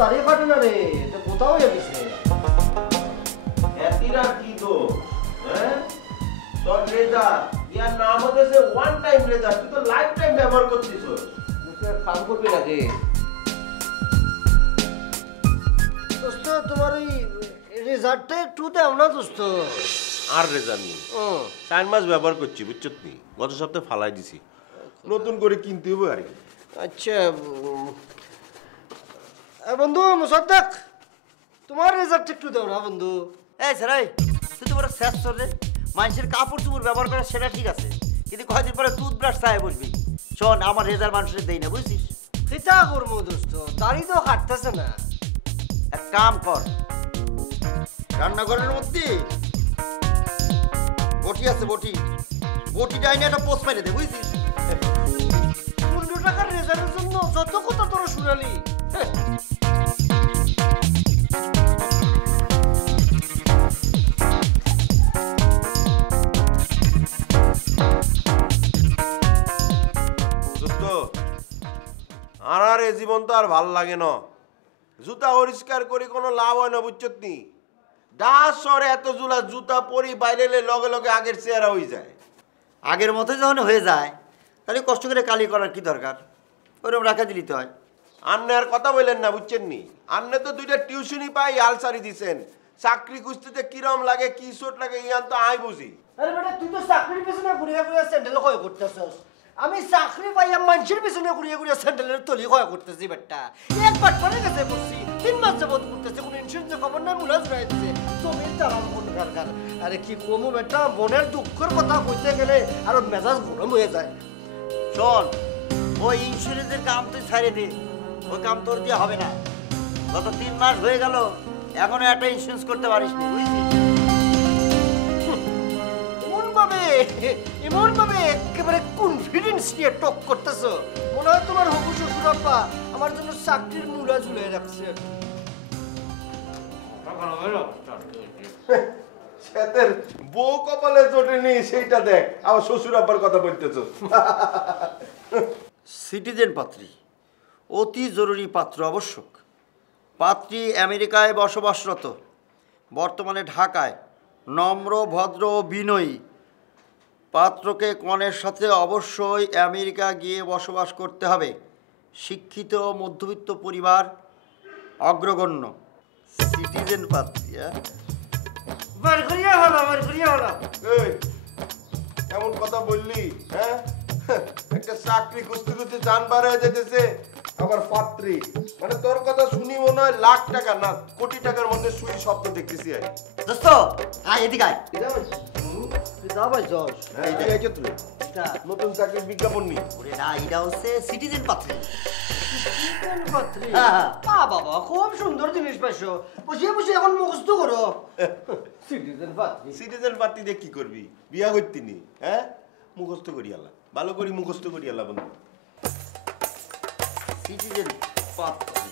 দাঁড়িয়ে কাটে না রে, এটা কোথাও যাবিছে এতিরার কি দো হ্যাঁ তোর রেজার ইয়ার নাম হচ্ছে ওয়ান টাইম রেজার, তুই তো লাইফ টাইম ব্যবহার করছিস। মুখে কাম করবি নাকি দোস্ত? তোমার ওই রেজারটা একটু দাও না দোস্ত। আর রেজার নেই, 4 মাস ব্যবহার করছি বুঝছত নি, গত সপ্তাহে ফালাই দিছি, নতুন করে কিনতে হবে আর কি। আচ্ছা বন্ধু মুসাদ্দাক, তোমার রেজাল্ট একটু দাও না বন্ধু। এই স্যার, তুই তো বড় শেষ চলে মানুষের কাপড় চুপড় ব্যবহার করা সেটা ঠিক আছে, কিন্তু কয়েকদিন পরে টুথব্রাশ চায় বসবি। শোন, আমার রেজাল্ট মানুষের দেই না, বুঝছিস? সেটা করবো দোস্ত, দাড়ি তো কাটতেছে না। এক কাম কর, রান্নাঘরের মধ্যে বটি আছে, বটিটা এনে একটা পোস্ট মেরে দে, বুঝছিস? 15 টাকার রেজাল্টের জন্য যত কথা তোরা শুনালি। আর এ জীবন তো আর ভাল লাগে না, জুতা পরিষ্কার করে কোনো লাভ হয় না বুঝছত নি। ডাসরে এত জুলা জুতা পরি বাইরে লগে লগে আগের চেহারা হয়ে যায়। আগের মতো যখন হয়ে যায় তাহলে কষ্ট করে কালি করার কি দরকার, ওরকম রাখা দিলি তো হয়। আপনি আর কথা বললেন না বুঝছেন নি, আপনি তো 2টা টিউশনই পাই আলসারি দিছেন। চাকরি খুঁজতে কিরম লাগে কি চোট লাগে ইয়ান তো আই বুঝি। আরে বেটা, তুই তো চাকরির পেছনে ঘুরিয়ে ঘুরিয়ে স্যান্ডেল ক্ষয় করতেছস, আমি চাকরি পাইয়া মানুষের পেছনে ঘুরিয়ে ঘুরিয়ে স্যান্ডেলের তলি ক্ষয় করতেছি। বেটা একবার পরে গেছে বসছি, 3 মাস যাবত করতেছে, কোনো ইন্স্যুরেন্সের খবর নাই, মুলা জুড়াই দিছে জমির চালান কোন কারকার। আরে কি কমু বেটা, মনের দুঃখের কথা কইতে গেলে আরো মেজাজ গরম হয়ে যায়। শোন, ওই ইন্স্যুরেন্সের কাম তুই ছাড়িয়ে দে, ওই কাম তোর দিয়ে হবে না। গত 3 মাস হয়ে গেল এখনো একটা ইন্স্যুরেন্স করতে পারিস নি, বুঝছিস? এমন ভাবে একেবারে কনফিডেন্স নিয়ে টক করতেছো, মনে হয় তোমার হবু শ্বশুরাব্বা আমার জন্য চাকরির মূলা ঝুলিয়ে রাখছে। সেতের বউ কপালে জোটেনি সেইটা দেখ, আমার শ্বশুর আব্বার কথা বলতেছো। সিটিজেন পাত্রী অতি জরুরি পাত্র আবশ্যক। পাত্রী আমেরিকায় বসবাসরত, বর্তমানে ঢাকায়, নম্র ভদ্র ও বিনয়ী। পাত্রকে কনের সাথে অবশ্যই আমেরিকা গিয়ে বসবাস করতে হবে। শিক্ষিত মধ্যবিত্ত পরিবার, অগ্রগণ্য, সিটিজেন পাত্রী। বার করিয়া হলো, বার করিয়া হলো। এই এমন কথা বললি, হ্যাঁ? একটা চাকরি খুঁজতে খুঁজতে জান বার হয়ে যেতেছে, আবার পাত্রী, মানে তোর কথা শুনি মনে হয় লাখ টাকা না কোটি টাকার মধ্যে শুই স্বপ্ন দেখতেছি। দোস্ত আয়, এদিকে আয়। নতুন চাকরির বিজ্ঞাপন নি? ওরে না, এটা হচ্ছে সিটিজেন পাত্রী। বাবা খুব সুন্দর জিনিস পাইছো, বসিয়ে বসে এখন মুখস্থ করো। সিটিজেন পাত্রী, সিটিজেন পাত্রী দিয়ে কি করবি? বিয়া করতি নি? হ্যাঁ, মুখস্থ করি আল্লাহ, ভালো করি মুখস্থ করি আল্লাহ বন্ধু। সিটিজেন পাত্রী।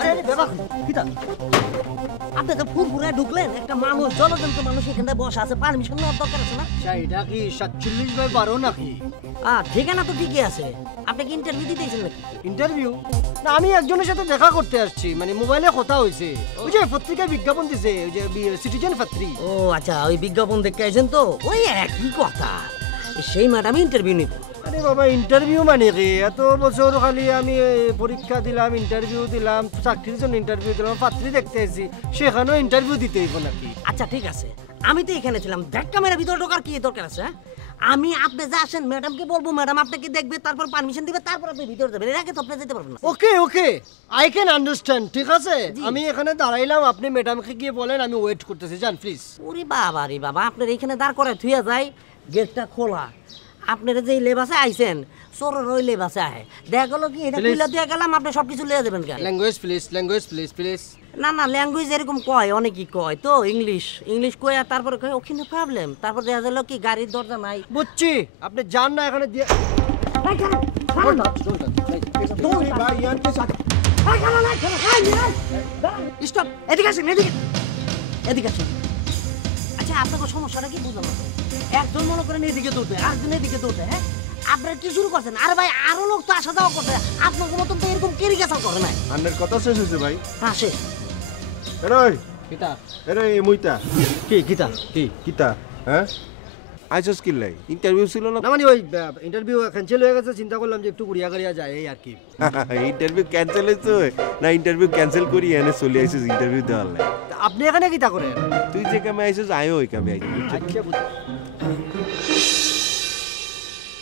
আরে বাবা কিটা আপনি তো পুরপুরে ঢুকলেন একটা মানুষ জলজন্ত মানুষ এখানে বসে আছে পারমিশন নেওয়ার দরকার আছে না এটা কি 47/12 নাকি ঠিকানা তো ঠিকই আছে আপনি কি ইন্টারভিউ দিতেছেন নাকি ইন্টারভিউ? না, আমি একজনের সাথে দেখা করতে আসছি, মানে মোবাইলে কথা হয়েছে। ওই যে পত্রিকায় বিজ্ঞাপন দিছে, ওই যে সিটিজেন পাত্রী। ও আচ্ছা ওই বিজ্ঞাপন দেখে আছেন তো ওই একই কথা সেই ম্যাডাম ইন্টারভিউ নিব আরে বাবা ইন্টারভিউ মানে কি? এত বছর খালি আমি পরীক্ষা দিলাম, ইন্টারভিউ দিলাম, চাকরির জন্য ইন্টারভিউ দিলাম, পাত্রী দেখতে এসেছি, সেখানেও ইন্টারভিউ দিতে হইব নাকি? আচ্ছা ঠিক আছে আমি তো এখানে ছিলাম ধাক্কা মেরে ভিতরে ঢোকার কি দরকার আছে আমি আপনি যা আসেন ম্যাডামকে বলবো ম্যাডাম আপনাকে দেখবে তারপর পারমিশন দিবে তারপর আপনি ভিতরে যাবেন এর আগে তো আপনি যেতে পারবেন না ওকে ওকে, আই ক্যান আন্ডারস্ট্যান্ড, ঠিক আছে। আমি এখানে দাঁড়াইলাম, আপনি ম্যাডামকে গিয়ে বলেন আমি ওয়েট করতেছি, যান প্লিজ। ওরে বাবা রে বাবা আপনার এখানে দাঁড় করে থুয়া যায় গেটটা খোলা আপনারা যে লেবাসে আইছেন চোরের ওই লেবাসে আহে দেখা গেল কি এটা খুলে দিয়ে গেলাম আপনি সবকিছু লিয়ে যাবেন কেন language please, language please please. না না ল্যাঙ্গুয়েজ এরকম কয় অনেকই কয় তো ইংলিশ কয় আর তারপরে কয় ওখানে প্রবলেম তারপর দেখা গেল কি গাড়ির দরজা নাই বুঝছি, আপনি যান না এখানে দিয়ে। স্টপ এদিকে আসেন এদিকে আসেন আচ্ছা আপনাকে সমস্যাটা কি বুঝলাম না একজন মনে করেন এদিকে দৌড়ে আরেকজন এদিকে দৌড়ে হ্যাঁ আপনারা কি শুরু করছেন আরে ভাই আরো লোক তো আসা যাওয়া করছে আপনাকে মতন তো এরকম কেরি গেছাল করে নাই আন্নের কথা শেষ হয়েছে ভাই। হ্যাঁ শেষ এরই কিতা এরই মুইতা কি কিতা কি কিতা হ্যাঁ আইসস কিল্লাই ইন্টারভিউ ছিল না? না মানে ওই ইন্টারভিউ ক্যান্সেল হয়ে গেছে, চিন্তা করলাম যে একটু ঘুরিয়া গাড়িয়া যায় এই আর কি। ইন্টারভিউ ক্যান্সেল হয়েছে না ইন্টারভিউ ক্যান্সেল করি এনে চলে আইসিস ইন্টারভিউ দেওয়ার লাগে? আপনি এখানে কিতা করেন? তুই যে কামে আইসিস আয়ও ওই কামে আইসিস। আচ্ছা বুঝছি।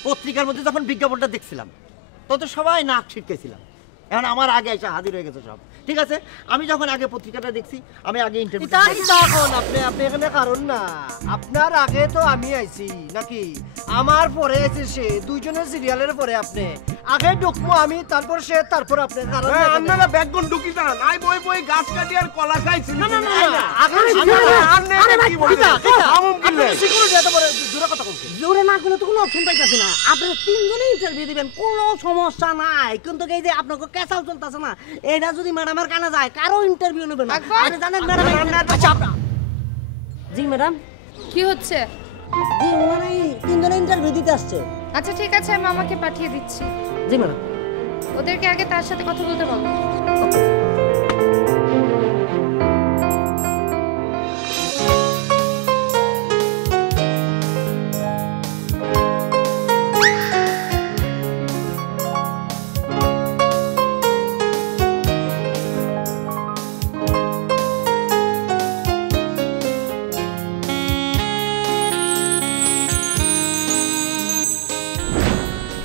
পত্রিকার মধ্যে যখন বিজ্ঞাপনটা দেখছিলাম তত সবাই নাক ছিটকেছিলাম, এখন আমার আগে এসে হাজির হয়ে গেছে সব। ঠিক আছে, আমি যখন আগে পত্রিকাটা দেখছি আমি আগে ইন্টারভিউ আপনি এখানে কারণ না, আপনার আগে তো আমি আইছি নাকি? আমার পরে আছে সে, দুইজনের সিরিয়ালের পরে আপনি। আগে ঢুকবো আমি, তারপর সে, তারপর আপনি। কারণ আপনারা ব্যাকগ্রাউন্ড ঢুকি যান, আই বই বই গাছ কাটি আর কলা খাইছি। না না না আগে কি বলছেন? আমুম কিল্লে সিকিউরিটি এত বড় জোরে কথা বলছে। জোরে না করলে তো কোনো অপশন পাইতেছে না আপনারা তিনজনই ইন্টারভিউ দিবেন কোনো সমস্যা নাই কিন্তু এই যে আপনাকে ক্যাসাল চলতেছে না এটা যদি ম্যাডামের কানে যায় কারো ইন্টারভিউ নেবে না আপনি জানেন ম্যাডাম আচ্ছা জি ম্যাডাম কি হচ্ছে? জি মানে তিনজনে ইন্টারভিউ দিতে আসছে আচ্ছা ঠিক আছে আমি মামাকে পাঠিয়ে দিচ্ছি। জি ম্যাডাম ওদেরকে আগে তার সাথে কথা বলতে বলো।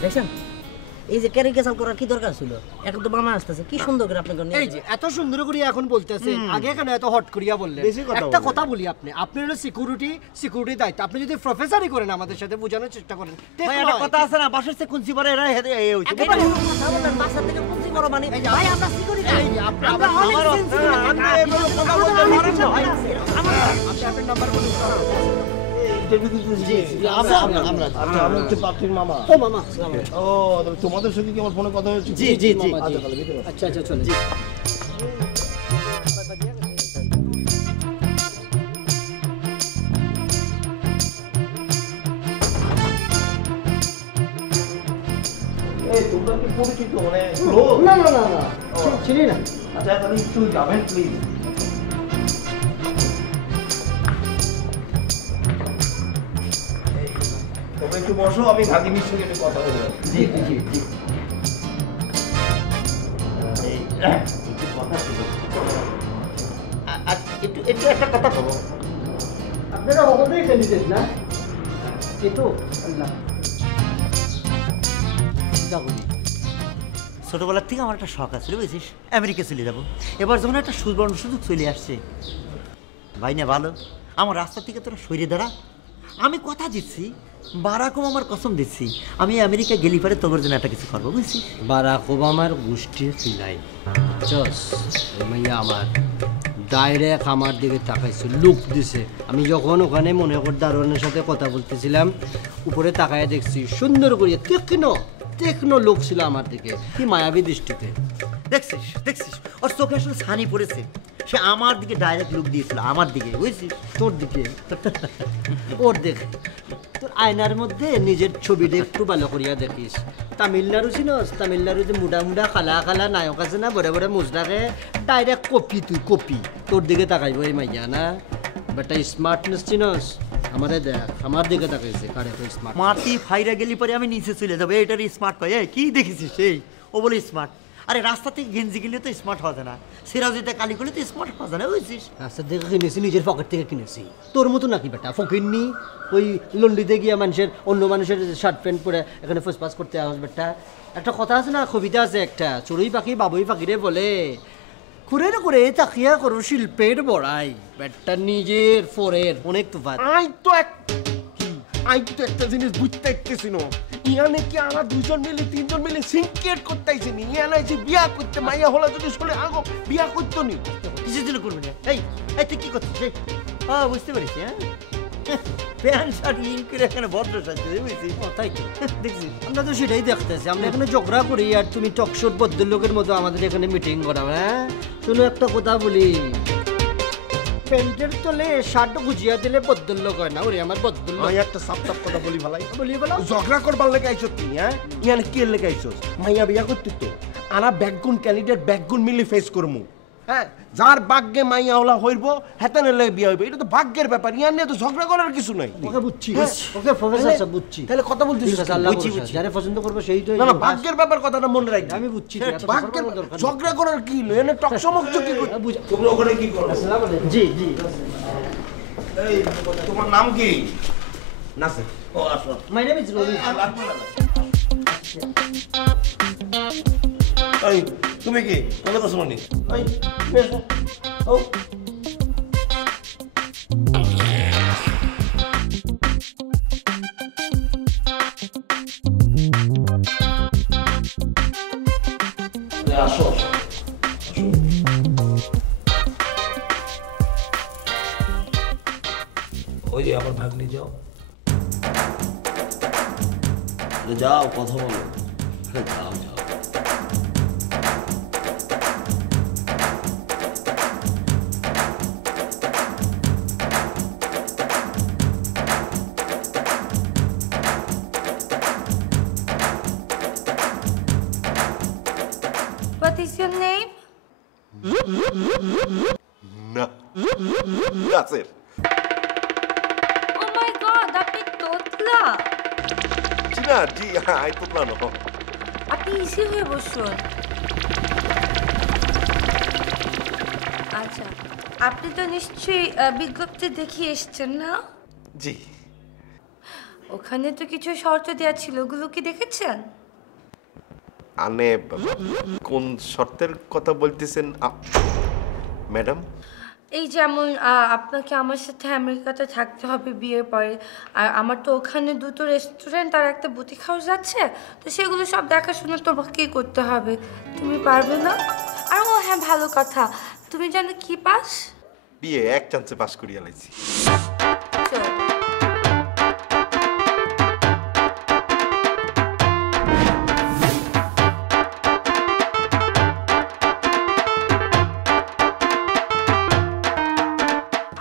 দেখছেন এই যে ক্যারি ক্যাসাল করার কি দরকার ছিল এখন তো মামা আসতেছে কি সুন্দর করে আপনাকে নিয়ে এই যে এত সুন্দর করিয়া এখন বলতেছেন, আগে কেন এত হট করিয়া বললেন? একটা কথা বলি, আপনি হলো সিকিউরিটি দায়িত্ব। আপনি যদি প্রফেসরই করেন আমাদের সাথে বোঝানোর চেষ্টা করেন। ভাই একটা কথা আছে না, বাসার সে কুঞ্চি পরে এরা হেদে এই হইছে। একটা কথা বললেন বাসা থেকে পুঁজি বড় মানে ভাই আমরা সিকিউরিটি আমরা অনেক আপনার নাম্বার বলুন। আমি হচ্ছে পাত্রীর মামা। ও মামা ও তোমাদের সঙ্গে কি আমার ফোনে কথা হয়েছে? জি জি জি আচ্ছা তাহলে ভিতরে আসো। আচ্ছা আচ্ছা চলে জি। এই তোমরা কি পরিচিত মানে লোক? না না না না চিনি না। আচ্ছা তাহলে একটু যাবেন প্লিজ। তোমরা একটু বসো, আমি ভাগিনীর সঙ্গে একটু কথা বলে আসি। জি জি জি। একটু কথা ছিল। একটু একটু একটা কথা বলো। আপনারা অবশ্যই ক্যান্ডিডেট না? এই তো আল্লাহ ছোটবেলার থেকে আমার একটা শখ আছে বুঝেছিস, আমেরিকা চলে যাবো। এবার যখন একটা সুবর্ণ সুযোগ চলে আসছে, ভাই না ভালো আমার রাস্তা থেকে তোরা সরিয়ে দাঁড়া। আমি কথা দিচ্ছি, বারাকম আমার কসম দিচ্ছি, আমি আমেরিকা গেলি পরে তোর জন্য একটা কিছু করবো বুঝছিস। বারাক ওবামার গোষ্ঠী চিনাই জস মাইয়া আমার ডাইরেক্ট আমার দিকে তাকাইছে, লুক দিছে। আমি যখন ওখানে মনে কর দারোয়ানের সাথে কথা বলতেছিলাম, উপরে তাকায় দেখছি সুন্দর করিয়া তীক্ষ্ণ তীক্ষ্ণ লোক ছিল আমার দিকে, কি মায়াবী দৃষ্টিতে। দেখছিস দেখছিস ওর চোখে আসলে ছানি পড়েছে, সে আমার দিকে ডাইরেক্ট লুক দিয়েছিল, আমার দিকে বুঝছিস। তোর দিকে ওর দেখে তোর আয়নার মধ্যে নিজের ছবিটা একটু ভালো করিয়া দেখিস। তামিলনাড়ু চিনস? তামিলনাড়ুতে মুডা মুডা খালা খালা নায়ক আছে না, বড় বড় মুজরাকে, ডাইরেক্ট কপি, তুই কপি। তোর দিকে তাকাইব এই মাইয়া না, বেটা স্মার্টনেস চিনস? আমারে দেখ, আমার দিকে তাকাইছে, কারে তো স্মার্ট। মাটি ফাইরা গেলি পরে আমি নিচে চলে যাবো, এইটার স্মার্ট কয়। এই কি দেখেছিস সেই? ও বলে স্মার্ট। আরে রাস্তা থেকে গেঞ্জি গেলে তো স্মার্ট হওয়া যায় না, সিরাজিতে কালি করলে তো স্মার্ট হওয়া যায় না, বুঝছিস। আচ্ছা দেখে কিনেছি, নিজের পকেট থেকে কিনেছি। তোর মতো নাকি বেটা ফকিরনি ওই লন্ডিতে গিয়া মানুষের, অন্য মানুষের শার্ট প্যান্ট পরে এখানে ফুসপাস করতে আস বেটা। একটা কথা আছে না, কবিতা আছে একটা, চড়ুই পাখি বাবুই পাখিরে বলে, করে না করে তাকিয়া করো শিল্পের বড়াই, বেটা নিজের ফোরের অনেক তুফাত। আই তো একটা জিনিস বুঝতে পারতেছি না, ইয়ানে কি আমরা দুজন মিলে তিনজন মিলে সিনক্রেট করতে আইছি নি? ইয়ানে আইছি বিয়া করতে, মাইয়া হলা যদি শুনে আগো বিয়া করতো নি। কিছুর জন্য করবি না। এই এই তুই কি করছিস? এই বুঝতে পারিস, হ্যাঁ প্যান্ট শার্ট ইন করে এখানে ভদ্র সাজছে, বুঝছিস। তাই তো দেখছি, আমরা তো সেটাই দেখতেছি। আমরা এখানে ঝগড়া করি আর তুমি টকশোর ভদ্রলোকের মতো আমাদের এখানে মিটিং করাও। হ্যাঁ শুনো একটা কথা বলি, প্যান্টের তলে শার্ট গুজিয়া দিলে ভদ্রলোক হয় না। ওরে আমার ভদ্রলোক। আমি একটা সাপ কথা বলি ভালাই, বলি বলো। ঝগড়া করবার লেগে আইছো তুমি? হ্যাঁ ইয়ানে কি লেগে আইছোস? মাইয়া বিয়া করতে তো আনা ব্যাকগুন ক্যান্ডিডেট ব্যাকগুন মিলে ফেস করমু। হ্যাঁ যার ভাগ্যে মাইয়া হলা হইব হেতানে লয়ে বিয়া হইব, এটা তো ভাগ্যের ব্যাপার। ইয়ান নিয়ে তো ঝগড়া করার কিছু নাই। ওকে বুঝছি, ওকে প্রফেসর সাহেব বুঝছি। তাহলে কথা বলতেছিস? আল্লাহ বুঝছি, বুঝছি, বুঝছি। যারে পছন্দ করবে সেই তো। না না, ভাগ্যের ব্যাপার কথাটা মনে রাখবি। আমি বুঝছি, ভাগ্যের ঝগড়া করার কি হলো? এনে টকসমক কি করি? তোমরা ওখানে কি করো? জি জি। এই তোমার নাম কি? নাসির। ও আসো। মাই নেম ইজ রবি। এই তুমি কি কোন কথা শুনি? এই এসো। ও আসো। ওই যে আমার ভাগ্নি, যাও যাও কথা বলো, যাও যাও। What is your name? না নাসির। Oh my god, আপনি তোতলা। জি না, জি আই তো প্ল্যান। আপনি ইসি হয়ে বসুন। আচ্ছা, আপনি তো নিশ্চয়ই বিজ্ঞপ্তি দেখিয়ে এসছেন না? জি। ওখানে তো কিছু শর্ত দেওয়া ছিল, ওগুলো কি দেখেছেন? আনে কোন শর্তের কথা বলতেছেন ম্যাডাম? এই যেমন আপনাকে আমার সাথে আমেরিকাতে থাকতে হবে বিয়ের পরে, আর আমার তো ওখানে দুটো রেস্টুরেন্ট আর একটা বুটিক হাউস আছে, তো সেগুলো সব দেখাশোনা তোমাকেই করতে হবে। তুমি পারবে না? আর ও হ্যাঁ, ভালো কথা, তুমি জানো কি পাস? বিয়ে এক চান্সে পাস করিয়া লাইছি। চল।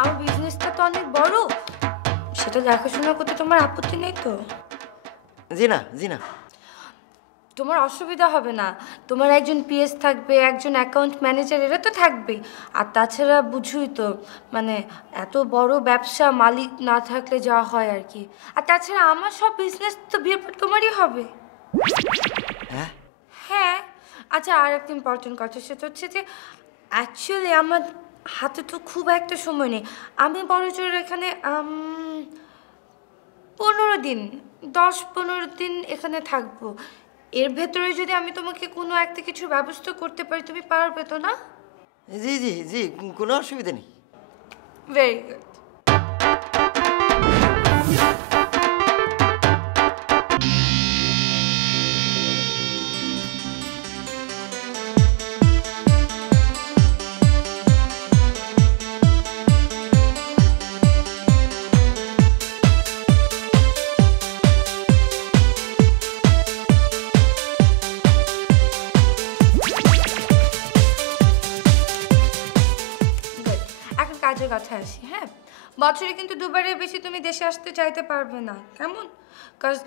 আমার বিজনেসটা তো অনেক বড়, সেটা দেখাশোনা করতে তোমার আপত্তি নেই তো? জি না, জি না। তোমার অসুবিধা হবে না, তোমার একজন পিএস থাকবে, একজন অ্যাকাউন্ট ম্যানেজার, এরা তো থাকবেই। আর তাছাড়া বুঝুই তো, মানে এত বড় ব্যবসা মালিক না থাকলে যা হয় আর কি। আর তাছাড়া আমার সব বিজনেস তো বিয়ের পর তোমারই হবে। হ্যাঁ হ্যাঁ। আচ্ছা, আর একটা ইম্পর্টেন্ট কথা, সেটা হচ্ছে যে অ্যাকচুয়ালি আমার হাতে তো খুব একটা সময় নেই। আমি বড় জোর এখানে 15 দিন, 10-15 দিন এখানে থাকবো। এর ভেতরে যদি আমি তোমাকে কোনো একটা কিছুর ব্যবস্থা করতে পারি, তুমি পারবে তো না? জি জি জি, কোনো অসুবিধা নেই। Very good. কথা আসি, হ্যাঁ? বছরে কিন্তু দুবারের বেশি তুমি দেশে আসতে চাইতে পারবে না, কেমন? কারণ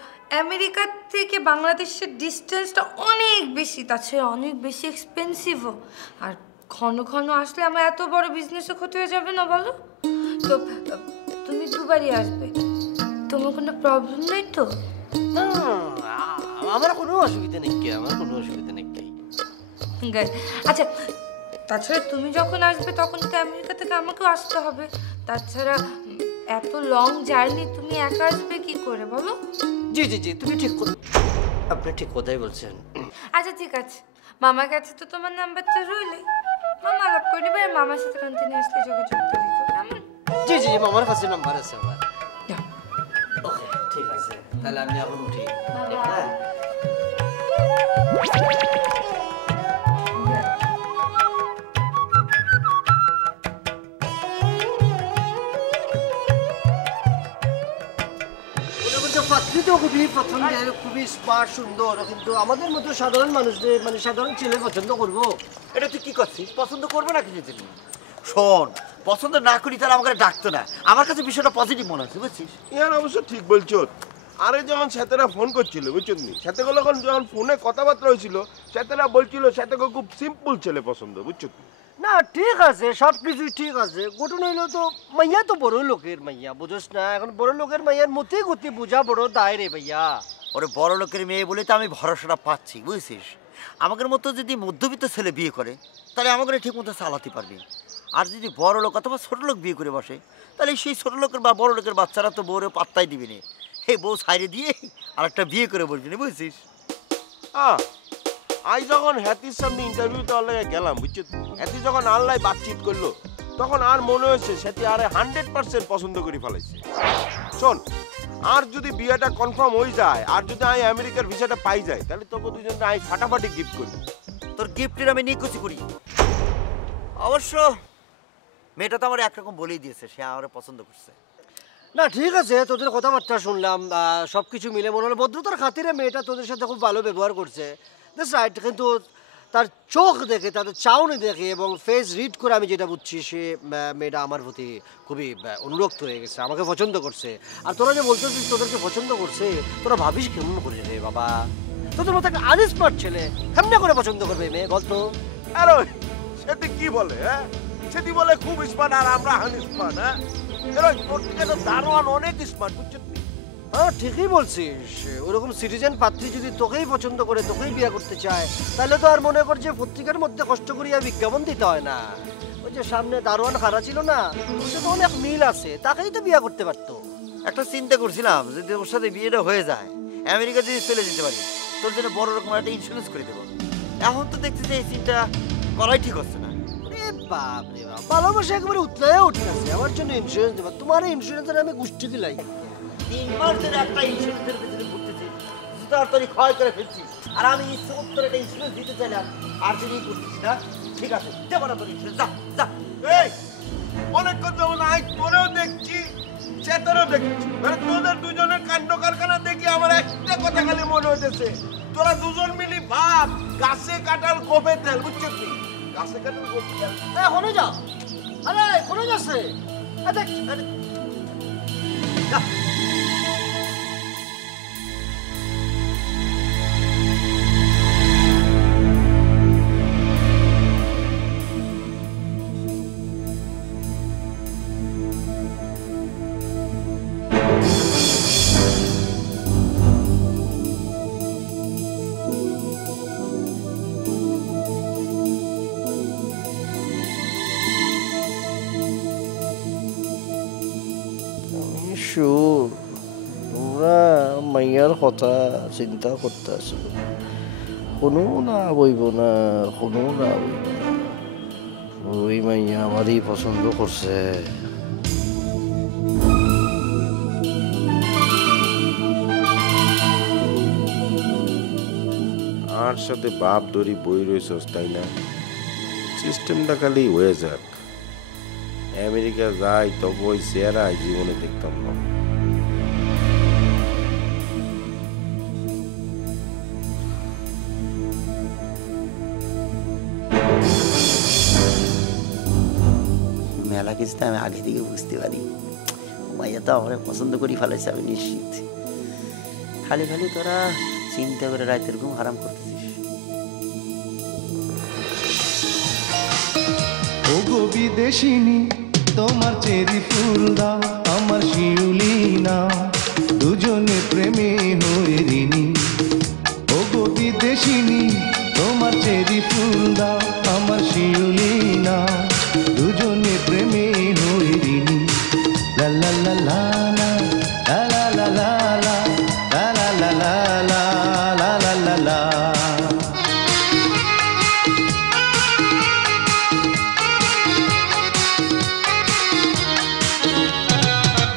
আমেরিকা থেকে বাংলাদেশের ডিস্টেন্সটা অনেক বেশি, তাছাড়া অনেক বেশি এক্সপেন্সিভও। আর ঘন ঘন আসলে আমার এত বড় বিজনেসও ক্ষতি হয়ে যাবে না বলো? তো তুমি দুবারই আসবে, তোমার কোনো প্রবলেম নেই তো? আমার কোনো অসুবিধা নেই, আমার কোনো অসুবিধা নেই। আচ্ছা, তাছাড়া তুমি যখন আসবে তখন তো আমেরিকা থেকে আমাকেও আসতে হবে। তাছাড়া এত লং জার্নি তুমি একা আসবে কি করে বলো? জি জি জি, তুমি ঠিক আপনি ঠিক কথাই বলছেন। আচ্ছা ঠিক আছে, মামার কাছে তো তোমার নাম্বারটা রইলে, মামা আলাপ করে নেবে, আর মামার সাথে কন্টিনিউয়াসলি যোগাযোগ করি, কেমন? জি জি, মামার কাছে নাম্বার আছে আমার। যাও। ওকে, ঠিক আছে, তাহলে আমি এখন উঠি। হ্যাঁ। পাত্রী তো খুবই প্রথম দিকে খুবই স্মার্ট সুন্দর, কিন্তু আমাদের মতো সাধারণ মানুষদের মানে সাধারণ ছেলে পছন্দ করবো? এটা তুই কি করছিস? পছন্দ করবো না কিছু জন্য? শোন, পছন্দ না করি তাহলে আমাকে ডাকতো না। আমার কাছে বিষয়টা পজিটিভ মনে হচ্ছে, বুঝছিস? ইয়ার অবশ্য ঠিক বলছো। আরে যখন সেতেরা ফোন করছিল বুঝছেন নি, সেতেগুলো যখন ফোনে কথাবার্তা হয়েছিল, সেতেরা বলছিল সেতেকে খুব সিম্পল ছেলে পছন্দ, বুঝছো? না ঠিক আছে, সব কিছুই ঠিক আছে। ঘটনা হইলো তো মাইয়া তো বড় লোকের মাইয়া, বুঝোস না? এখন বড় লোকের মাইয়ার মতে গতি বোঝা বড় দায় রে ভাইয়া। ওরে বড় লোকের মেয়ে বলে তো আমি ভরসাটা পাচ্ছি, বুঝছিস? আমাদের মতো যদি মধ্যবিত্ত ছেলে বিয়ে করে তাহলে আমাকে ঠিক মতো চালাতে পারবি। আর যদি বড় লোক অথবা ছোট লোক বিয়ে করে বসে তাহলে সেই ছোট লোকের বা বড় লোকের বাচ্চারা তো বউরে পাত্তাই দিবি না। হে বউ সাইরে দিয়ে আর একটা বিয়ে করে বলবি না, বুঝছিস? আজ যখন হ্যাতির সামনে ইন্টারভিউতে অনলাইনে গেলাম, বুঝছো? হ্যাতি যখন আল্লাহ বাতচিত করলো তখন আর মনে হয়েছে সেটি আরে 100% পছন্দ করে ফেলাইছে। শোন, আর যদি বিয়েটা কনফার্ম হয়ে যায় আর যদি আমি আমেরিকার ভিসাটা পাই যাই তাহলে তোকে দুজনকে আমি ফাটাফাটি গিফট করি। তোর গিফটের আমি নিকুচি করি। অবশ্য মেয়েটা তো আমার একরকম বলেই দিয়েছে সে আমার পছন্দ করছে। না ঠিক আছে, তোদের কথাবার্তা শুনলাম, সব কিছু মিলে মনে হলো ভদ্রতার খাতিরে মেয়েটা তোদের সাথে খুব ভালো ব্যবহার করছে, দ্যাটস রাইট। কিন্তু তার চোখ দেখে, তাদের চাউনি দেখে এবং ফেস রিড করে আমি যেটা বুঝছি সে মেয়েটা আমার প্রতি খুবই অনুরক্ত হয়ে গেছে, আমাকে পছন্দ করছে। আর তোরা যে বলতেছিস তোদেরকে পছন্দ করছে, তোরা ভাবিস কেমন করে রে বাবা? তোদের মতো একটা আনস্মার্ট ছেলে কেমনে করে পছন্দ করবে মেয়ে বলতো? আরে সেটি কি বলে? হ্যাঁ, সেটি বলে খুব স্মার্ট আর আমরা আনস্মার্ট। হ্যাঁ, তোর থেকে তো দারোয়ান অনেক স্মার্ট, বুঝছো? হ্যাঁ ঠিকই বলছিস। ওরকম সিটিজেন পাত্রী যদি তোকেই পছন্দ করে, তোকেই বিয়ে করতে চায়, তাহলে তো আর মনে কর যে পত্রিকার মধ্যে কষ্ট করিয়া বিজ্ঞাপন দিতে হয় না। ওই যে সামনে দারোয়ান খারা ছিল না, ওতে তো অনেক মিল আছে, তাকেই তো বিয়ে করতে পারতো। একটা চিন্তা করছিলাম যদি ওর সাথে বিয়েটা হয়ে যায়, আমেরিকা যদি চলে যেতে পারি, তোর জন্য বড় রকম একটা ইন্স্যুরেন্স করে দেবো। এখন তো দেখছি যে এই চিন্তা করাই ঠিক হচ্ছে না। বাপ রে বাপ, ভালোবাসা একেবারে উতলায় উঠে আছে, আমার জন্য ইন্স্যুরেন্স দেবা? তোমার ইন্স্যুরেন্সের আমি গোষ্ঠী দিলাই। 3 মাস ধরে একটা ইন্স্যুরেন্সের ভিতরে ঘুরতেছি, জুতার তৈরি ক্ষয় করে ফেলছিস, আর আমি ইচ্ছে উত্তর একটা ইন্স্যুরেন্স দিতে চাইলাম আর যদি করতেছি না। ঠিক আছে, দেবো না তোর ইন্স্যুরেন্স, যা যা। এই অনেকক্ষণ যখন আজ তোরেও দেখছি চেতারও দেখছি, মানে তোদের দুজনের কাণ্ড কারখানা দেখি আমার একটা কথা খালি মনে হইতেছে, তোরা দুজন মিলি ভাব গাছে কাটাল কোপে তেল, বুঝছো কি? গাছে কাটাল কোপে তেল। এখনো যাও? আরে এখনো যাচ্ছে? তোমরা মাইয়ার কথা চিন্তা করতেছ, কোনো না বইব না, কোনো না বইব না। ওই মাইয়া আমারই পছন্দ করছে। আর সাথে বাপ ধরি বই রয়েছস, তাই না? সিস্টেমটা খালি হয়ে যাক, আমেরিকা যাই তবে ওই চেহারা জীবনে দেখতাম না। মেলা কিছুতে আমি আগে থেকে বুঝতে পারি মাইয়া তো আমার পছন্দ করি ফেলাইছে আমি নিশ্চিত। খালি খালি তোরা চিন্তা করে রাতের ঘুম হারাম করতেছিস। ও গো বিদেশিনী তোমার চেরি ফুল দাও আমার শিউলি না দুজনে প্রেমে হয়ে ঋণী। ও গো বিদেশিনী তোমার চেরি ফুল দাও আমার শিউলি না দুজনে প্রেমে হয়ে ঋণী। লা লা লা লা লা লা লা লা লা লা লা লা লা লা লা লা লা।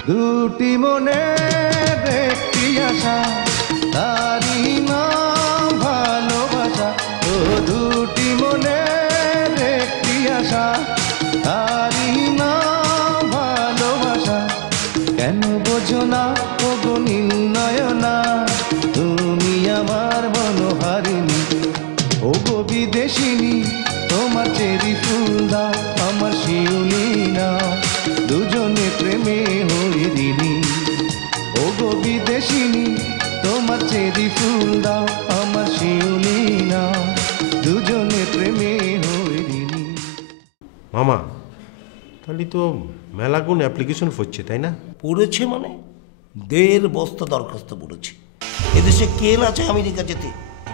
দুটি মনে একটি আশা তারি নাম ভালোবাসা। ও দুটি মনে একটি আশা তারি নাম ভালোবাসা। কেন বোঝো না ও গো নীল নয়না তুমি আমার মনোহারিণী। ও গো বিদেশিনী তোমার চেরি ফুল দাও আমার শিউলি না দুজনে প্রেমে হয়ে ঋণী। ও গো বিদেশিনী তোমার চেরি ফুল দাও আমার শিউলি না দুজনে প্রেমে হয়ে ঋণী। মামা তাহলে তো মেলা কোন অ্যাপ্লিকেশন পড়ছে তাই না? পড়েছে মানে 1.5 বস্তা দরখাস্ত পড়েছে। এদেশে কে না চায় আমেরিকা যেতে?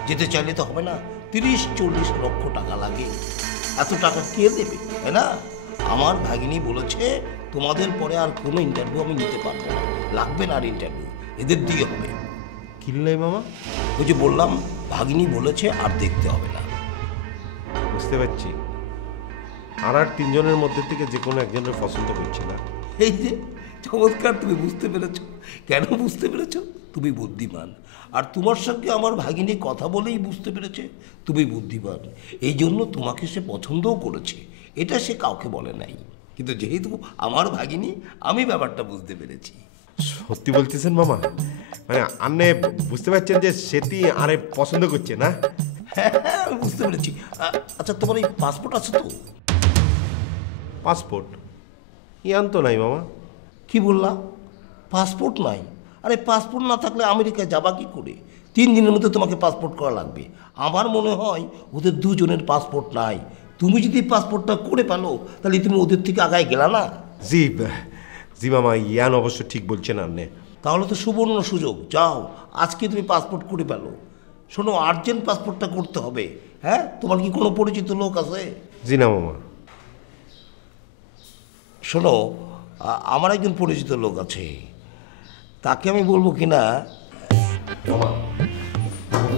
যেতে চাইলে তো হবে না, 30-40 লক্ষ টাকা লাগে। এত টাকা কে দেবে, তাই না? আমার ভাগিনী বলেছে তোমাদের পরে আর কোনো ইন্টারভিউ আমি নিতে পারবো না, লাগবে না আর ইন্টারভিউ, এদের দিয়ে হবে। কিনলাই মামা? ওই যে বললাম, ভাগিনী বলেছে আর দেখতে হবে না। বুঝতে পারছি। আর 3 জনের মধ্যে থেকে যে কোনো একজনের পছন্দ করছে না। এই যে চমৎকার, তুমি বুঝতে পেরেছ। কেন বুঝতে পেরেছ? তুমি বুদ্ধিমান। আর তোমার সঙ্গে আমার ভাগিনী কথা বলেই বুঝতে পেরেছে তুমি বুদ্ধিমান। এই জন্য তোমাকে সে পছন্দও করেছে, এটা সে কাউকে বলে নাই। কিন্তু যেহেতু আমার ভাগিনী, আমি ব্যাপারটা বুঝতে পেরেছি। সত্যি বলতেছেন মামা? মানে আপনি বুঝতে পারছেন যে সেটি আরে পছন্দ করছে না? হ্যাঁ, আমি বুঝতে পেরেছি। আচ্ছা, তোমার এই পাসপোর্ট আছে তো? পাসপোর্ট ইয়ান তো নাই মামা। কি বললাম? পাসপোর্ট নাই? আরে পাসপোর্ট না থাকলে আমেরিকায় যাবা কি করে? 3 দিনের মধ্যে তোমাকে পাসপোর্ট করা লাগবে। আমার মনে হয় ওদের দুজনের পাসপোর্ট নাই। তুমি যদি পাসপোর্টটা করে পালো, তাহলে তুমি ওদের থেকে আগায় গেলা না? জি জি মামা, ইয়ান অবশ্য ঠিক বলছেন আপনি। তাহলে তো সুবর্ণ সুযোগ, যাও আজকে তুমি পাসপোর্ট করে পেলো। শোনো, আর্জেন্ট পাসপোর্টটা করতে হবে। হ্যাঁ, তোমার কি কোনো পরিচিত লোক আছে? জি না মামা। শোনো, আমার একজন পরিচিত লোক আছে, তাকে আমি বলবো কিনা। মামা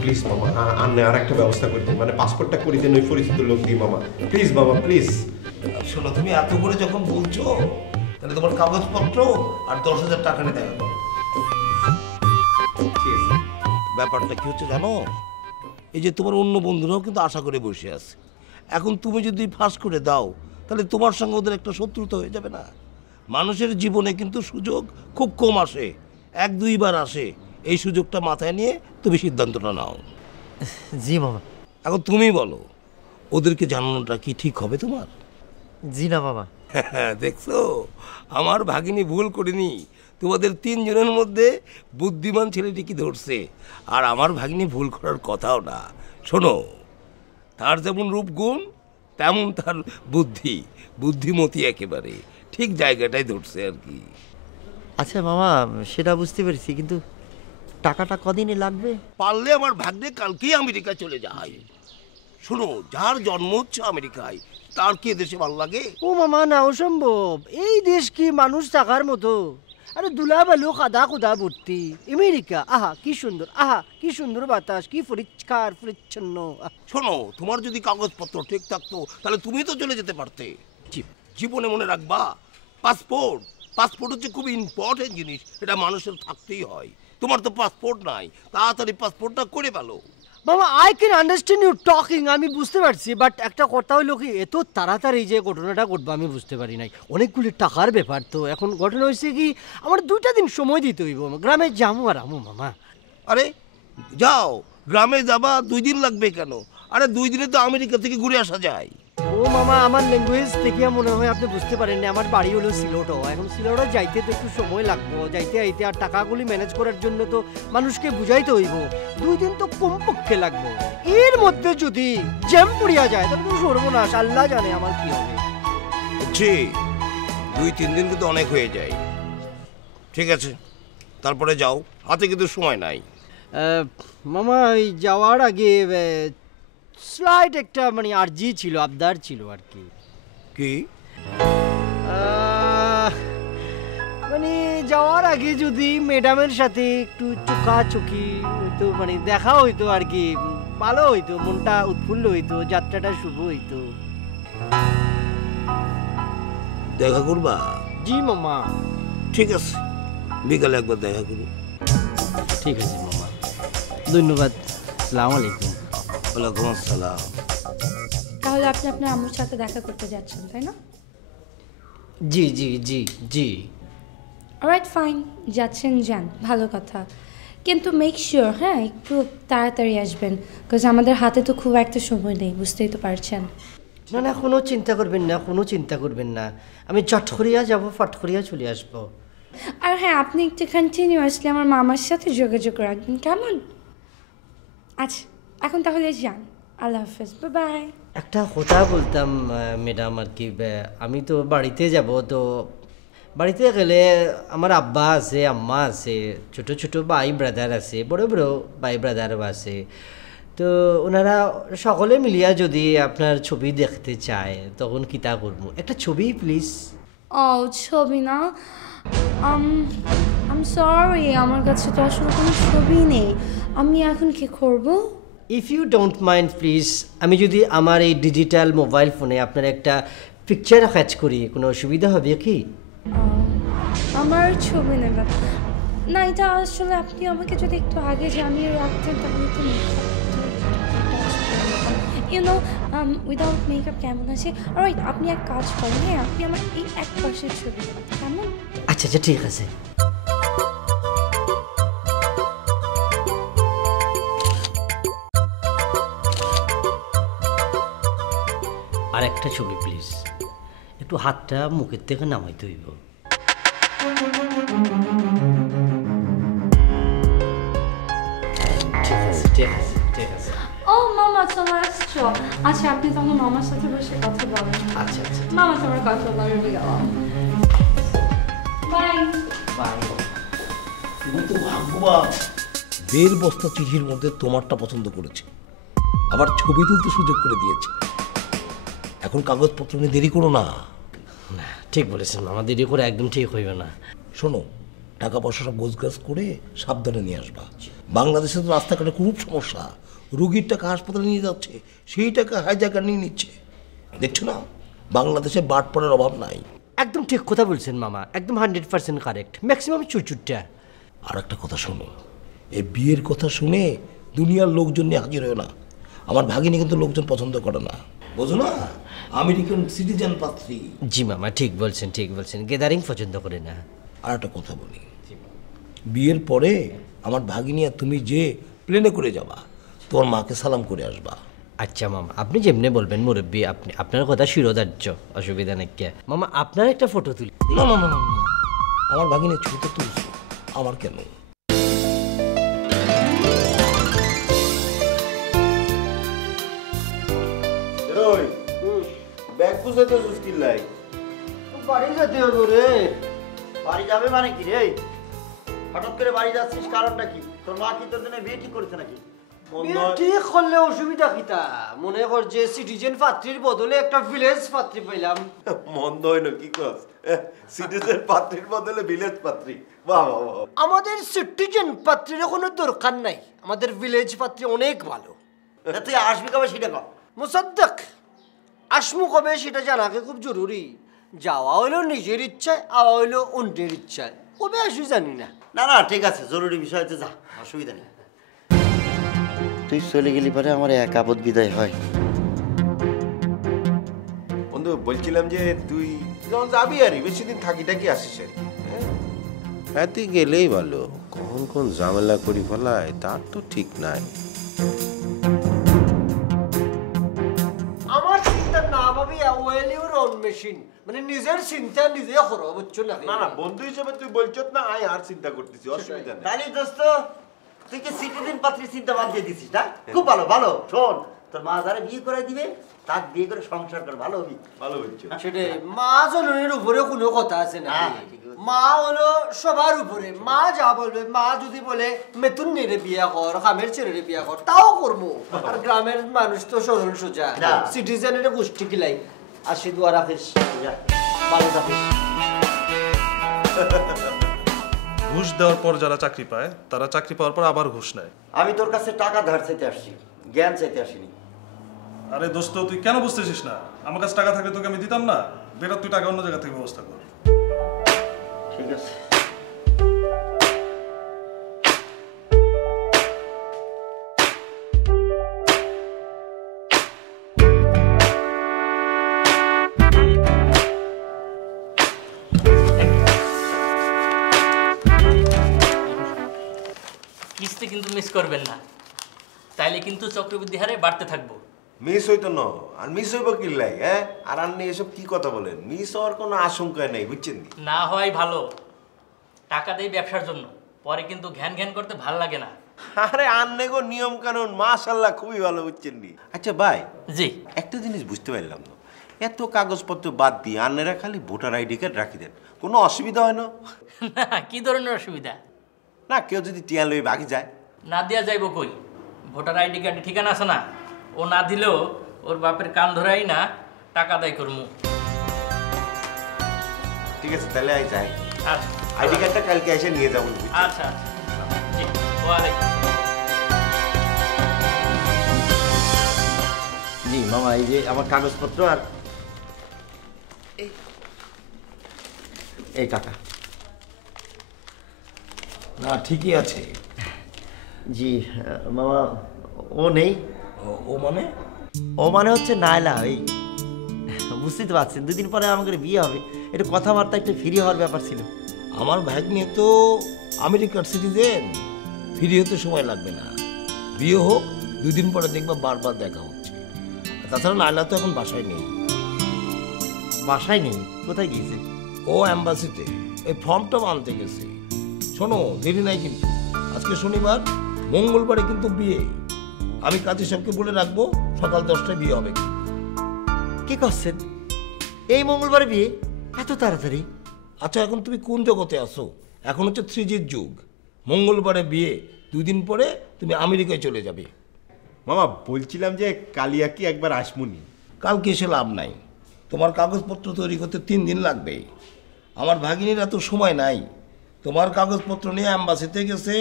প্লিজ মামা, আপনি আর একটা ব্যবস্থা করে দিন, মানে পাসপোর্টটা করে দিন ওই পরিচিত লোক দিয়ে মামা, প্লিজ মামা প্লিজ। শোনো, তুমি এত করে যখন বলছো, তাহলে তোমার কাগজপত্র আর 10,000 টাকা নিয়ে দেখা করো। ঠিক আছে। ব্যাপারটা কি হচ্ছে জানো? এই যে তোমার অন্য বন্ধুরাও কিন্তু আশা করে বসে আছে। এখন তুমি যদি ফাঁস করে দাও, তাহলে তোমার সঙ্গে ওদের একটা শত্রুতা হয়ে যাবে না? মানুষের জীবনে কিন্তু সুযোগ খুব কম আসে, 1-2 বার আসে। এই সুযোগটা মাথায় নিয়ে তুমি সিদ্ধান্তটা নাও। জি মামা। এখন তুমি বলো, ওদেরকে জানানোটা কি ঠিক হবে তোমার? জি না মামা। দেখছো, আমার ভাগিনী ভুল করেনি। তোমাদের 3 জনের মধ্যে বুদ্ধিমান ছেলেটি কি ধরছে, আর আমার ভাগিনী ভুল করার কথাও না। শোনো, তার যেমন রূপগুণ তেমন তার বুদ্ধিমতী একেবারে ঠিক জায়গাটাই ধরছে আর কি। আচ্ছা মামা, সেটা বুঝতে পেরেছি, কিন্তু টাকাটা কদিনে লাগবে? পারলে আমার ভাগ্নে কালকেই আমেরিকা চলে যায়। শোনো, যার জন্ম হচ্ছে আমেরিকায়, তার কি দেশে ভালো লাগে? ও মামা, না অসম্ভব। এই দেশ কি মানুষ থাকার মতো? আরে দুলা বালু কাদা কুদা ভর্তি। আমেরিকা, আহা কি সুন্দর, আহা কি সুন্দর বাতাস, কি পরিষ্কার পরিচ্ছন্ন। শোনো, তোমার যদি কাগজপত্র ঠিক থাকতো, তাহলে তুমি তো চলে যেতে পারতে। জীবনে মনে রাখবা, পাসপোর্ট হচ্ছে খুব ইম্পর্টেন্ট জিনিস, এটা মানুষের থাকতেই হয়। তোমার তো পাসপোর্ট নাই, তাড়াতাড়ি পাসপোর্টটা করে ফেলো। বাবা, I can understand you talking, আমি বুঝতে পারছি, বাট একটা কথা হইলো কি, এত তাড়াতাড়ি যে ঘটনাটা ঘটবে আমি বুঝতে পারি নাই। অনেকগুলি টাকার ব্যাপার তো। এখন ঘটনা হয়েছে কি, আমার 2টা দিন সময় দিতে হইব, গ্রামে যাবো আর আমু মামা। আরে যাও, গ্রামে যাবা, 2 দিন লাগবে কেন? আরে 2 দিনে তো আমেরিকা থেকে ঘুরে আসা যায়। ও ও মামা, আমার ল্যাঙ্গুয়েজ দেখিয়া মনে হয় আপনি বুঝতে পারেন না, আমার বাড়ি হলো সিলেট। এখন সিলেটে যাইতে তো একটু সময় লাগবো, যাইতে আইতে, আর টাকাগুলি ম্যানেজ করার জন্য তো মানুষকে বুঝাইতে হইব, 2 দিন তো কমপক্ষে লাগবো। এর মধ্যে যদি জ্যাম পড়িয়া যায় তাহলে তো সর্বনাশ, আল্লাহ জানে আমার কি হবে। বুঝছি, 2-3 দিন কিন্তু অনেক হয়ে যায়। ঠিক আছে, তারপরে যাও, হাতে কিন্তু সময় নাই। মামা, এই যাওয়ার আগে স্লাইড একটা মানে আর্জি ছিল, আবদার ছিল আর কি। কি? মানে যাওয়ার আগে যদি ম্যাডামের সাথে একটু চোখাচোখি হইতো, মানে দেখা হইতো আর কি, ভালো হইতো, মনটা উৎফুল্ল হইতো, যাত্রাটা শুভ হইতো। দেখা করবা? জি মামা। ঠিক আছে, বিকালে একবার দেখা করবো। ঠিক আছে মামা, ধন্যবাদ। আসসালামু আলাইকুম। ওয়ালাইকুম আসসালাম। তাহলে আপনি আপনার আম্মুর সাথে দেখা করতে যাচ্ছেন, তাই না? জি জি জি জি। অলরাইট, ফাইন, যাচ্ছেন যান, ভালো কথা, কিন্তু মেক শিওর হ্যাঁ একটু তাড়াতাড়ি আসবেন, বিকজ আমাদের হাতে তো খুব একটা সময় নেই, বুঝতেই তো পারছেন। না না, কোনো চিন্তা করবেন না, কোনো চিন্তা করবেন না, আমি চট করিয়া যাবো, ফট করিয়া চলে আসবো। আর হ্যাঁ, আপনি একটু কন্টিনিউয়াসলি আমার মামার সাথে যোগাযোগ রাখবেন, কেমন? আচ্ছা, এখন তাহলে যান, আল্লাহ হাফেজ, বাই। একটা কথা বলতাম ম্যাডাম আর কি, আমি তো বাড়িতে যাব, তো বাড়িতে গেলে আমার আব্বা আছে, আম্মা আছে, ছোট ছোট ভাই ব্রাদার আছে, বড় বড় ভাই ব্রাদারও আছে, তো ওনারা সকলে মিলিয়া যদি আপনার ছবি দেখতে চায় তখন কিতা করবো? একটা ছবি প্লিজ। ও, ছবি না, আম সরি, আমার কাছে তো আসলে কোনো ছবি নেই, আমি এখন কি করবো? If you don't mind please, আমি যদি আমার এই ডিজিটাল মোবাইল ফোনে আপনার একটা পিকচার ক্যাচ করি, কোনো অসুবিধা হবে কি? আমার ছবি নেবেন না, এটা আসলে আপনি আমাকে যদি একটু আগে জানিয়ে রাখতেন তাহলে তো ইউনো উইদাউট মেকআপ কেমন আছে? অলরাইট, আপনি এক কাজ করেন, হ্যাঁ আপনি আমার এই এক পাশের ছবি নেবেন, কেমন? আচ্ছা আচ্ছা, ঠিক আছে। আর একটা ছবি প্লিজ, একটু হাতটা মুখের থেকে নামাইতে হইব। ঠিক আছে ঠিক আছে ঠিক আছে। ও মামা চলে আসছো, আচ্ছা আপনি তখন মামার সাথে বসে কথা বলেন। আচ্ছা আচ্ছা, মামা তোমার কথা বলে গেলাম, বাই বাই। তুমি তো ভাগ্যবান, 1.5 বস্তা চিঠির মধ্যে তোমারটা পছন্দ করেছে, আবার ছবি তুলতে সুযোগ করে দিয়েছে। এখন কাগজপত্র নিয়ে দেরি করো না। ঠিক বলেছেন মামা, দেরি করে একদম ঠিক হইবে না। শোনো, টাকা পয়সা সব গোছগাছ করে সাবধানে নিয়ে আসবা। বাংলাদেশে তো রাস্তাঘাটে খুব সমস্যা, রুগীর টাকা হাসপাতালে নিয়ে যাচ্ছে, সেই টাকা হাইজাকার নিয়ে নিচ্ছে। দেখছো না, বাংলাদেশে বাটপাড়ের অভাব নাই। একদম ঠিক কথা বলছেন মামা, একদম 100% কারেক্ট, ম্যাক্সিমাম চুচুরটা। আর একটা কথা শোনো, এই বিয়ের কথা শুনে দুনিয়ার লোকজন নিয়ে হাজির হয় না। আমার ভাগিনী কিন্তু লোকজন পছন্দ করে না, বোঝো না, আমেরিকান সিটিজেন পাত্রী। জি মামা, ঠিক বলছেন ঠিক বলছেন, গেদারিং পছন্দ করে না। আর একটা কথা বলি, বিয়ের পরে আমার ভাগিনী আর তুমি যে প্লেনে করে যাবা, তোমার মাকে সালাম করে আসবা। আচ্ছা মামা, আপনি যেমনি বলবেন মুরব্বী, আপনি আপনার কথা শিরোধার্য, অসুবিধা নেই। কে মামা, আপনার একটা ফটো তুলি। না না না না না, আমার ভাগিনের ছবি তো তুলছো, আমার কেন? ব্যাগ বুঝাইতে মুশকিল লাই। বাড়ি যেতে হবে রে। বাড়ি যাবে মানে কি রে? হঠাৎ করে বাড়ি যাচ্ছিস, কারণটা কি? তোর মা কি তোর জন্য বিয়ে ঠিক করেছে নাকি? ঠিক করলে অসুবিধা কিতা? মনে কর যে সিটিজেন পাত্রীর বদলে একটা ভিলেজ পাত্রী পাইলাম। মন্দ হইল কি কস? সিটিজেন পাত্রীর বদলে ভিলেজ পাত্রী, বাহ বাহ বাহ। আমাদের সিটিজেন পাত্রীর কোনো দরকার নাই, আমাদের ভিলেজ পাত্রী অনেক ভালো। তুই আসবি কবে সেটা কর। মুসাদ্দাক, আসমু কবে সেটা জানাকে খুব জরুরি। যাওয়া হইলো নিজের ইচ্ছায়, আওয়া হইলো অন্যের ইচ্ছায়। কবে আসবি জানি না। না না, ঠিক আছে, জরুরি বিষয় হচ্ছে, যা, অসুবিধা নেই। তুই চলে গেলি পরে আমার এক আপদ বিদায় হয়। বন্ধু বলছিলাম যে তুই যখন যাবি আর বেশি দিন থাকি টাকি আসিস আর হ্যাঁ, তুই গেলেই ভালো। কখন কোন ঝামেলা করি ফেলায় তার তো ঠিক নাই। আমার চিন্তা না ভাবি অয়েল ইউর ওন মেশিন, মানে নিজের চিন্তা নিজে করো, বুঝছো না? না না, বন্ধু হিসেবে তুই বলছ না, আমি আর চিন্তা করতেছি, অসুবিধা নেই। তাহলে দোস্ত তুই কি সিটিজেন পাত্রীর চিন্তা বাদ দিয়ে দিছিস না? খুব ভালো ভালো। শোন, তোর মা যারা বিয়ে করে দিবে তার বিয়ে করে সংসার কর, ভালো হবি। ভালো বলছো। সেটাই, মা জননীর উপরে কোনো কথা আছে না? হ্যাঁ, ঠিক আছে। মা হলো সবার উপরে, মা যা বলবে, মা যদি বলে মেতুন নেড়ে বিয়া কর, খামের ছেড়ে বিয়া কর, তাও করবো। আর গ্রামের মানুষ তো সরল সোজা, সিটিজেনের গোষ্ঠী কিলাই। আসি দোয়া রাখিস, ভালো থাকিস। ঘুষ দেওয়ার পর যারা চাকরি পায় তারা চাকরি পাওয়ার পর আবার ঘুষ নেয়। আমি তোর কাছে টাকা ধার চাইতে আসছি, জ্ঞান চাইতে আসিনি। আরে দোস্ত, তুই কেন বুঝতেছিস না? আমার কাছে টাকা থাকলে তোকে আমি দিতাম না? বেটা, তুই টাকা অন্য জায়গা থেকে ব্যবস্থা কর। ঠিক আছে। কিস্তি কিন্তু মিস করবেন না, তাইলে কিন্তু চক্রবৃদ্ধি হারে বাড়তে থাকবো। মিস হইতো না, আর মিস হইব কি লাই? হ্যাঁ, আর আপনি এসব কি কথা বলেন? মিস হওয়ার কোনো আশঙ্কা নেই, বুঝছেন? না হয় ভালো, টাকা দেই ব্যবসার জন্য, পরে কিন্তু ঘ্যান ঘ্যান করতে ভাল লাগে না। আরে আন্নেগো নিয়ম কানুন মাশাআল্লাহ খুবই ভালো, বুঝছেন? আচ্ছা ভাই, জি একটা জিনিস বুঝতে পারলাম না, এত কাগজপত্র বাদ দিয়ে আন্নেরা খালি ভোটার আইডি কার্ড রাখি দেন, কোনো অসুবিধা হয় না? না, কি ধরনের অসুবিধা? না, কেউ যদি টিয়া লই বাকি যায়? না দেওয়া যাইব কই? ভোটার আইডি কার্ডে ঠিকানা আছে না? ও না দিলেও ওর বাপের কান ধরাই না টাকা দেয় করমু। ঠিক আছে, তাহলে আই যাই। আচ্ছা, আইডি কার্ডটা কালকে এসে নিয়ে যাবো। আচ্ছা আচ্ছা, জি, ওয়ালাইকুম আসসালাম। জি মামা, এই যে আমার কাগজপত্র আর এই টাকা। না, ঠিকই আছে। জি মামা, ও নেই। ও মানে? ও মানে হচ্ছে নায়লা। এই বুঝতেই তো পারছেন, দুদিন পরে আমাদের বিয়ে হবে, একটু কথাবার্তা একটু ফ্রি হওয়ার ব্যাপার ছিল। আমার ভাগ্নে তো আমেরিকার সিটিজেন, ফ্রি হতে সময় লাগবে না। বিয়ে হোক, 2 দিন পরে দেখবা বারবার দেখা হচ্ছে। তাছাড়া নাইলা তো এখন বাসায় নেই। বাসায় নেই? কোথায় গিয়েছে? ও অ্যাম্বাসিতে এই ফর্মটা আনতে গেছে। শোনো, দেরি নাই কিন্তু, আজকে শনিবার, মঙ্গলবারে কিন্তু বিয়ে। আমি কাজী সাহেবকে বলে রাখবো সকাল 10টায় বিয়ে হবে। কি করছেন? এই মঙ্গলবারে বিয়ে? এত তাড়াতাড়ি? আচ্ছা, এখন তুমি কোন জগতে আসো? এখন হচ্ছে 3Gর যুগ। মঙ্গলবারে বিয়ে, 2 দিন পরে তুমি আমেরিকায় চলে যাবে। মামা, বলছিলাম যে কালিয়া কি একবার আসমুনি? কালকে এসে লাভ নাই, তোমার কাগজপত্র তৈরি করতে 3 দিন লাগবে। আমার ভাগিনীর এত সময় নাই। তোমার কাগজপত্র নিয়ে অ্যাম্বাসিতে গেছে,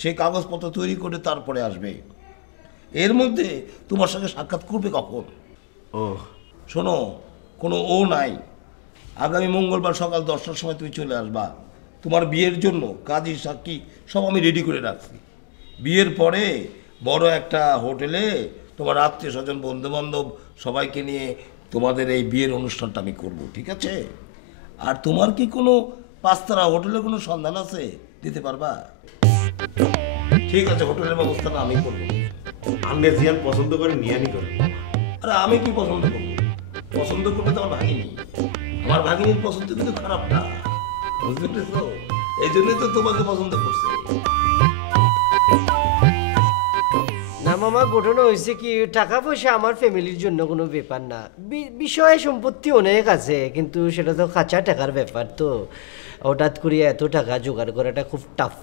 সেই কাগজপত্র তৈরি করে তারপরে আসবে। এর মধ্যে তোমার সঙ্গে সাক্ষাৎ করবে কখন? ও শোনো, কোনো ও নাই। আগামী মঙ্গলবার সকাল 10টার সময় তুমি চলে আসবা। তোমার বিয়ের জন্য কাজী সাক্ষী সব আমি রেডি করে রাখছি। বিয়ের পরে বড় একটা হোটেলে তোমার আত্মীয় স্বজন, বন্ধুবান্ধব সবাইকে নিয়ে তোমাদের এই বিয়ের অনুষ্ঠানটা আমি করব, ঠিক আছে? আর তোমার কি কোনো 5 তারা হোটেলে কোনো সন্ধান আছে? দিতে পারবা? ঠিক আছে, হোটেলের ব্যবস্থাটা আমি করবো। আপনি জিয়ান পছন্দ করে নিয়ানি করবো। আরে আমি কি পছন্দ করবো? পছন্দ করবে তো আমার ভাগিনী। আমার ভাগিনীর পছন্দ কিন্তু খারাপ না, বুঝতে পেরেছো? এই জন্যই তো তোমাকে পছন্দ করছে। না মামা, ঘটনা হয়েছে কি, টাকা পয়সা আমার ফ্যামিলির জন্য কোনো ব্যাপার না। বিষয় সম্পত্তি অনেক আছে, কিন্তু সেটা তো কাঁচা টাকার ব্যাপার। তো হঠাৎ করে এত টাকা জোগাড় করাটা খুব টাফ।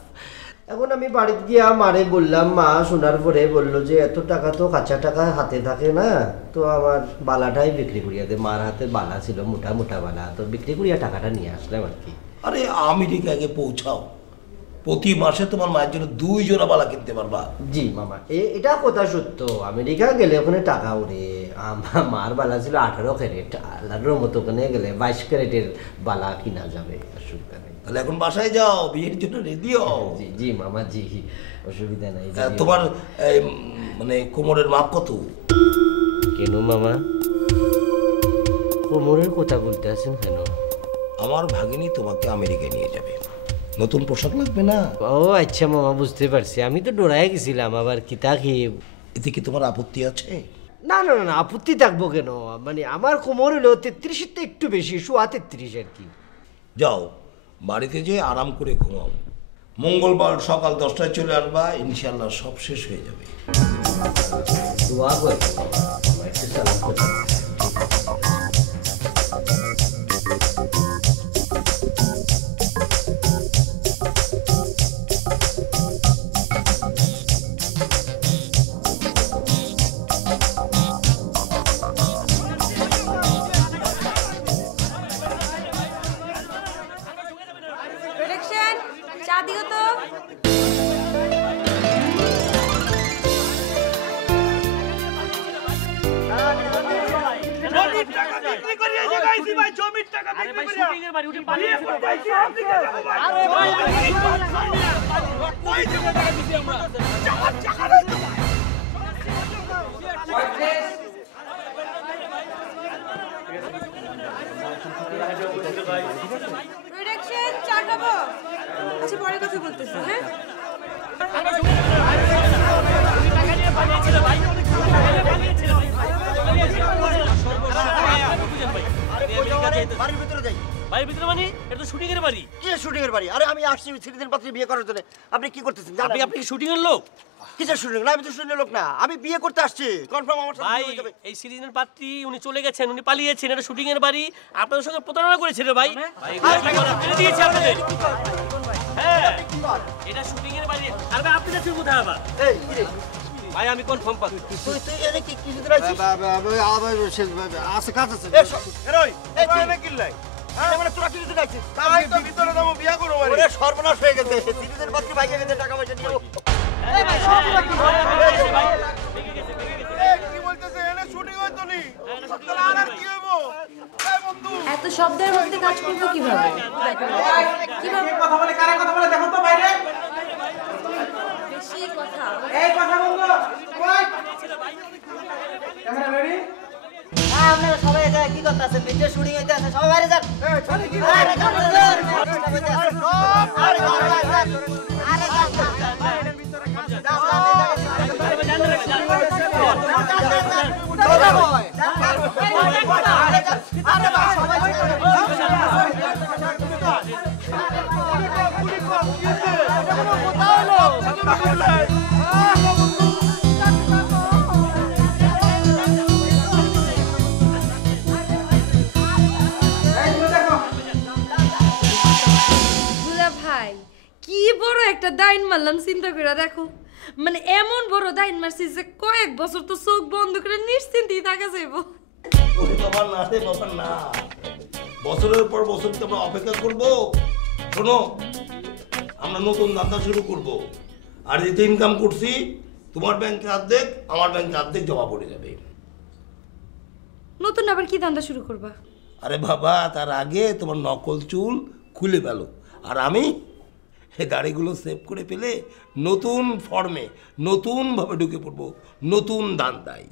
এখন আমি বাড়িতে গিয়া মারে বললাম, মা শোনার পরে বললো যে এত টাকা তো কাঁচা টাকা হাতে থাকে না, তো আমার বালাটাই বিক্রি করিয়া দে। মার হাতে বালা ছিল, মোটা মোটা বালা, তো বিক্রি করিয়া টাকাটা নিয়ে আসলাম আর কি। আরে আমেরিকাকে পৌঁছাও, প্রতি মাসে তোমার মায়ের জন্য 2 জোড়া বালা কিনতে পারবা। জি মামা, এটা কথা সত্য। আমেরিকা গেলে ওখানে টাকা ওরে। আমার মার বালা ছিল 18 ক্যারেট, আল্লাহর মতো ওখানে গেলে 22 ক্যারেটের বালা কিনা যাবে, অসুবিধা নেই। তাহলে এখন বাসায় যাও, বিয়ের জন্য রেডি হও। জি জি মামা, জি, অসুবিধা নাই। তোমার মানে কোমরের মাপ কত? কেন মামা, কোমরের কথা বলতে আছেন কেন? আমার ভাগিনী তোমাকে আমেরিকায় নিয়ে যাবে, নতুন পোশাক লাগবে না? ও আচ্ছা মামা, বুঝতে পারছি। আমি তো ডরাই গেছিলাম, আবার কিতা খেয়ে। এতে কি তোমার আপত্তি আছে? না না না আপত্তি থাকবো কেন, মানে আমার কোমর হলো 33-এর তো একটু বেশি, 33 আর কি। যাও বাড়িতে যেয়ে আরাম করে ঘুমাও, মঙ্গলবার সকাল 10টায় চলে আসবা, ইনশাল্লাহ সব শেষ হয়ে যাবে। দোয়া করি আচ্ছা পরে কথা বলতেছি। হ্যাঁ বাড়ির ভিতরে যাই। বাড়ির ভিতরে মানে এটা তো শুটিং এর বাড়ি। কি শুটিং এর বাড়ি? আরে আমি আসছি সিরিজের পাত্রী বিয়ে করার জন্য। আপনি কি করতেছেন? আপনি শুটিং এর লোক? কিসের শুটিং? না আমি তো শুটিং এর লোক না, আমি বিয়ে করতে আসছি। কনফার্ম আমার সাথে ভাই হয়ে যাবে। এই সিরিজের পাত্রী উনি চলে গেছেন, উনি পালিয়েছেন, এটা শুটিং এর বাড়ি। আপনাদের সঙ্গে প্রতারণা করেছে রে ভাই। ভাই ছেড়ে দিয়েছি আপনাদের। হ্যাঁ এটা শুটিং এর বাড়ি। আর ভাই আপনি যাচ্ছেন কোথায় আবার? এই কি রে ভাই আমি কনফার্ম পাচ্ছি। তুই এনে কি কিছু দিন আছিস? আছে কাজ আছে। এরই এই না কিল্লাই মানে তোরা কি দিন আছিস? তাই তো ভিতরে যাবো বিয়া করব বাড়ি। ওরে সর্বনাশ হয়ে গেছে, সিরিজের পাত্রী ভাইকে গেছে টাকা পয়সা নিয়ে। এই ভাই কি বলতেছে এনে শুটিং হইতো নি তাহলে আর কি হইবো? এই বন্ধু এত শব্দের মধ্যে কাজ করবো কিভাবে? কিভাবে কথা বলে কারা কথা বলে দেখো তো বাইরে। বেশি কথা এই কথা বলবো কই ক্যামেরা রেডি। আপনারা সবাই এখানে কি করতেছেন? ভিডিও শুটিং হইতে আছে, সবাই বাইরে যান। এই চলে কি আরে যান আরে কি বড় একটা দাইন মারলাম, চিন্তা করে দেখো। মানে এমন বড় দাইন মারছি যে কয়েক বছর তো চোখ বন্ধ করে নিশ্চিন্তেই থাকা যাইব। ওরে বাবা না রে বাবা না, বছরের পর বছর তো আমরা অপেক্ষা করব। শোনো আমরা নতুন ধান্দা শুরু করব, আর যেতে ইনকাম করছি তোমার ব্যাংকে অর্ধেক আমার ব্যাংকে অর্ধেক জমা পড়ে যাবে। নতুন আবার কি ধান্দা শুরু করবা? আরে বাবা তার আগে তোমার নকল চুল খুলে ফেলো, আর আমি এই দাড়িগুলো সেভ করে পেলে নতুন ফর্মে নতুনভাবে ঢুকে পড়বো নতুন ধান্দায়।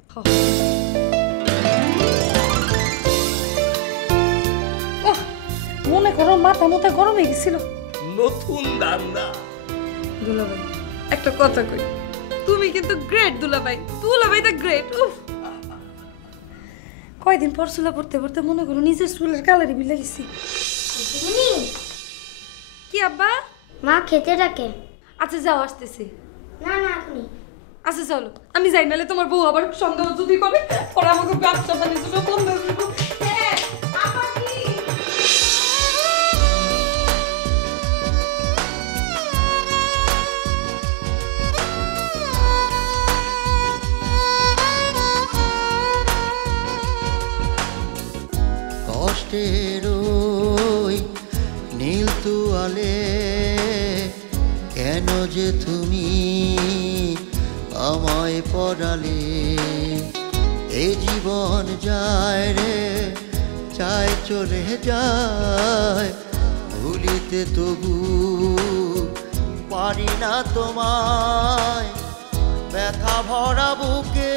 মনে করো মাথা মাথা গরম হয়ে গেছিল। নতুন ধান্দা। দুলাভাই একটা কথা কই, তুমি কিন্তু গ্রেট দুলাভাই, দুলাভাই তো গ্রেট। কয়দিন পর চুলা পড়তে পড়তে মনে করো নিজের চুলের কালারই মিলে গেছি। কি আব্বা? মা খেতে ডাকে। আচ্ছা যাও আসতেছি। না না আপনি। আচ্ছা চলো আমি যাই, নাহলে তোমার বউ আবার সন্দেহ যদি করে ওরা আমাকে ব্যবসা বাণিজ্য সব বন্ধ করে দেবো। কষ্টের নীল তুয়ালে কেন যে তুমি আমায় পড়ালে, এ জীবন যায় রে চায় চলে যায়, ভুলিতে তবু পারি না তোমায়, ব্যথা ভরা বুকে